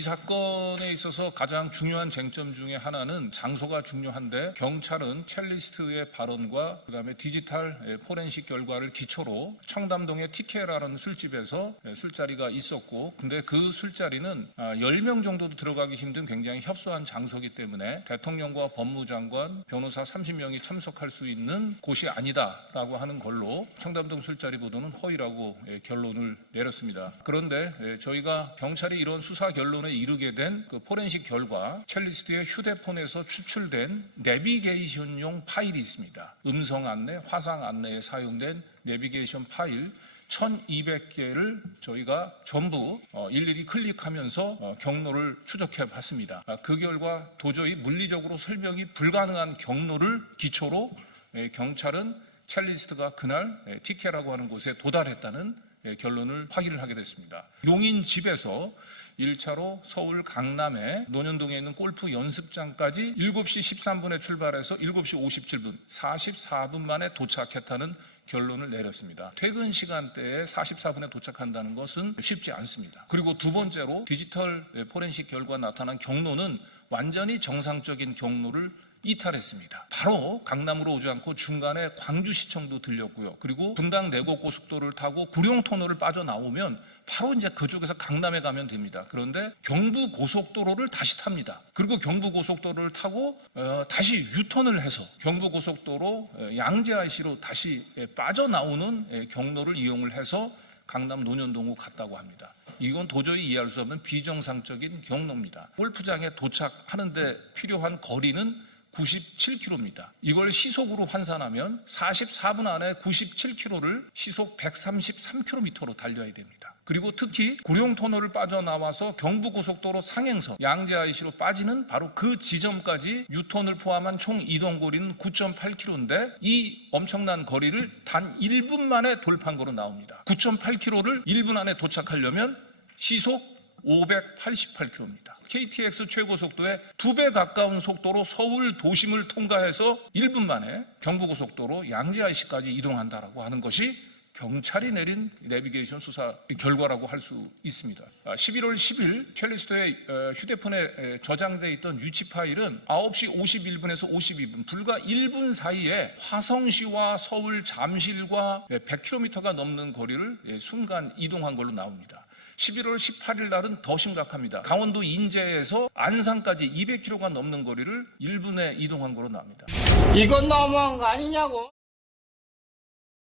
이 사건에 있어서 가장 중요한 쟁점 중에 하나는 장소가 중요한데 경찰은 첼리스트의 발언과 그다음에 디지털 예, 포렌식 결과를 기초로 청담동의 TK라는 술집에서 예, 술자리가 있었고 근데 그 술자리는 아, 10명 정도도 들어가기 힘든 굉장히 협소한 장소이기 때문에 대통령과 법무장관, 변호사 30명이 참석할 수 있는 곳이 아니다라고 하는 걸로 청담동 술자리 보도는 허위라고 예, 결론을 내렸습니다. 그런데 예, 저희가 경찰이 이런 수사 결론에 이르게 된 그 포렌식 결과 첼리스트의 휴대폰에서 추출된 내비게이션용 파일이 있습니다. 음성 안내, 화상 안내에 사용된 내비게이션 파일 1200개를 저희가 전부 어, 일일이 클릭하면서 어, 경로를 추적해 봤습니다. 아, 그 결과 도저히 물리적으로 설명이 불가능한 경로를 기초로 예, 경찰은 첼리스트가 그날 예, TK라고 하는 곳에 도달했다는 예, 결론을 확인을 하게 됐습니다. 용인 집에서 1차로 서울 강남의 논현동에 있는 골프 연습장까지 7시 13분에 출발해서 7시 57분, 44분 만에 도착했다는 결론을 내렸습니다. 퇴근 시간대에 44분에 도착한다는 것은 쉽지 않습니다. 그리고 두 번째로 디지털 포렌식 결과 나타난 경로는 완전히 정상적인 경로를 이탈했습니다. 바로 강남으로 오지 않고 중간에 광주시청도 들렸고요. 그리고 분당 내곡 고속도로를 타고 구룡 터널을 빠져나오면 바로 이제 그쪽에서 강남에 가면 됩니다. 그런데 경부 고속도로를 다시 탑니다. 그리고 경부 고속도로를 타고 어, 다시 유턴을 해서 경부 고속도로 어, 양재 IC로 다시 예, 빠져나오는 예, 경로를 이용을 해서 강남 논현동으로 갔다고 합니다. 이건 도저히 이해할 수 없는 비정상적인 경로입니다. 골프장에 도착하는데 필요한 거리는 97km입니다. 이걸 시속으로 환산하면 44분 안에 97km를 시속 133km로 달려야 됩니다. 그리고 특히 구룡 터널을 빠져나와서 경부고속도로 상행선 양재 IC로 빠지는 바로 그 지점까지 유턴을 포함한 총 이동 거리는 9.8km인데 이 엄청난 거리를 단 1분 만에 돌파한 거로 나옵니다. 9.8km를 1분 안에 도착하려면 시속 588km입니다. KTX 최고 속도의 두 배 가까운 속도로 서울 도심을 통과해서 1분 만에 경부고속도로 양재 IC까지 이동한다라고 하는 것이 경찰이 내린 내비게이션 수사 결과라고 할 수 있습니다. 11월 10일 첼리스트의 어, 휴대폰에 저장되어 있던 유치 파일은 9시 51분에서 52분 불과 1분 사이에 화성시와 서울 잠실과 100km가 넘는 거리를 예, 순간 이동한 걸로 나옵니다. 11월 18일 날은 더 심각합니다. 강원도 인제에서 안산까지 200km가 넘는 거리를 1분에 이동한 거로 나옵니다. 이건 너무한 거 아니냐고.